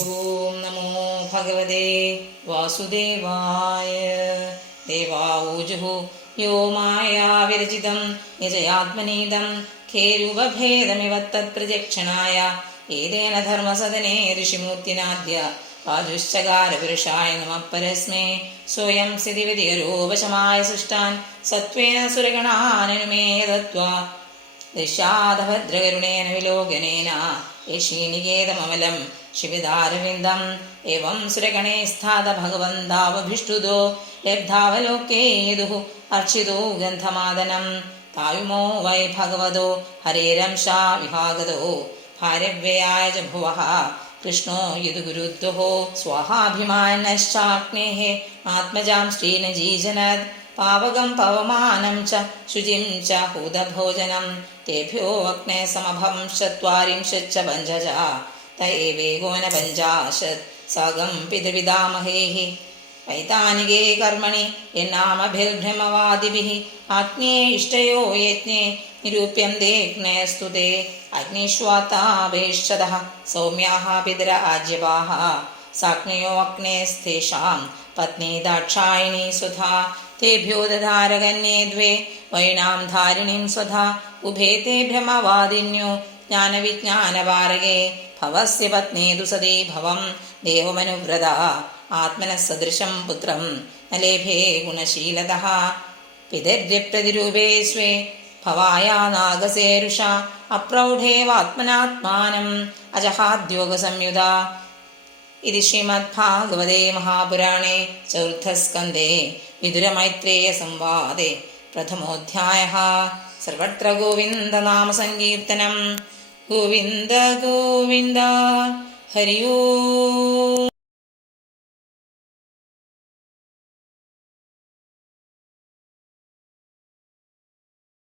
ഓം നമോ ഭഗവതേ വാസുദേവായ. ദേവാഊജുഃ യോ മായാവിരചിതം നിജയാത്മനീതം ഖേരുപഭേദമിവ തത്പ്രജക്ഷണായ ഏതേന ധർമ്മസദനേ ഋഷിമൂർത്തിനാദ്യ പാജുശ്ചകാരപുരുഷായ നമഃ പരസ്മൈ സ്വയം സ്ഥിതിവിധികരോപശമായ സൃഷ്ടാൻ സത്വേന സുരഗണാനനുമേ ദത്വാ ദശാദഭദ്രകരുണേന വിലോകനേന യക്ഷീനികേതമമലം ശിവിദാരവിന്ദം ഏവം സുരഗണേ സ്ഥാത ഭഗവന്താവഭിഷ്ടുതോ ലബ്ധാവലോകേതുഃ അർച്ചിതോ ഗന്ധമാദനം തായുമോ വൈ ഭഗവതോ ഹരേരംശാ വിഭാഗതോ ഭാരവ്യയായ ച ഭുവഃ കൃഷ്ണോ യദുഗുരുദ്വഹോ സ്വാഹാഭിമാനശ്ചാഗ്നേഃ ആത്മജാം ശ്രീനജീജനത് പാവകം പവമാനം ച ശുചിം ച ഹൂതഭോജനം തേഭ്യോ അഗ്നേ സമഭംശ്ചത്വാരിംശच्च പഞ്ചജ തയേവേകോനപഞ്ചാശത് സാഗം പിതൃപിതാമഹേഃ വൈതാനികേ കർമ്മണി യന്നാമഭിർഭ്രമവാദിഭിः ആജ്ഞേ ഇഷ്ടയോ യജ്ഞേ നിരൂപ്യന്തേ അഗ്നേസ്തുതേ അഗ്നിഷ്വാതാവേശ്ചതഃ സൗമ്യാഃ പിതര ആജ്യവാः സാഗ്നയോ അഗ്നേസ്തേഷാം പത്നി ദാക്ഷായിണീ സ്വധാ തേഭ്യോ ദധാരകന്യേ ദ്വേ വൈണാം ധാരിണീം സ്വധാ ഉഭേ തേ ഭ്രമവാദിന്യോ ജ്ഞാനവിജ്ഞാനപാരകേ ഭവസ്യ പത്നീതു സതീ ഭവം ദേവമനുവ്രത ആത്മനഃസദൃശം പുത്രം ന ലേഭേ ഗുണശീലതഃ പിതര്യപ്രതിരൂപേ സ്വേ ഭവായാ നാഗസേരുഷ അപ്രൗഢേവാത്മനാത്മാനം അജഹാദ്യോഗസംയുത. ഇതി ശ്രീമദ്ഭാഗവതേ മഹാപുരാണേ ചതുർത്ഥസ്കന്ധേ വിദുരമൈത്രേയ സംവാദേ പ്രഥമോധ്യായഃ. സർവത്ര ഗോവിന്ദനാമസങ്കീർത്തനം. ഗോവിന്ദ ഗോവിന്ദ. ഹരി ഓം.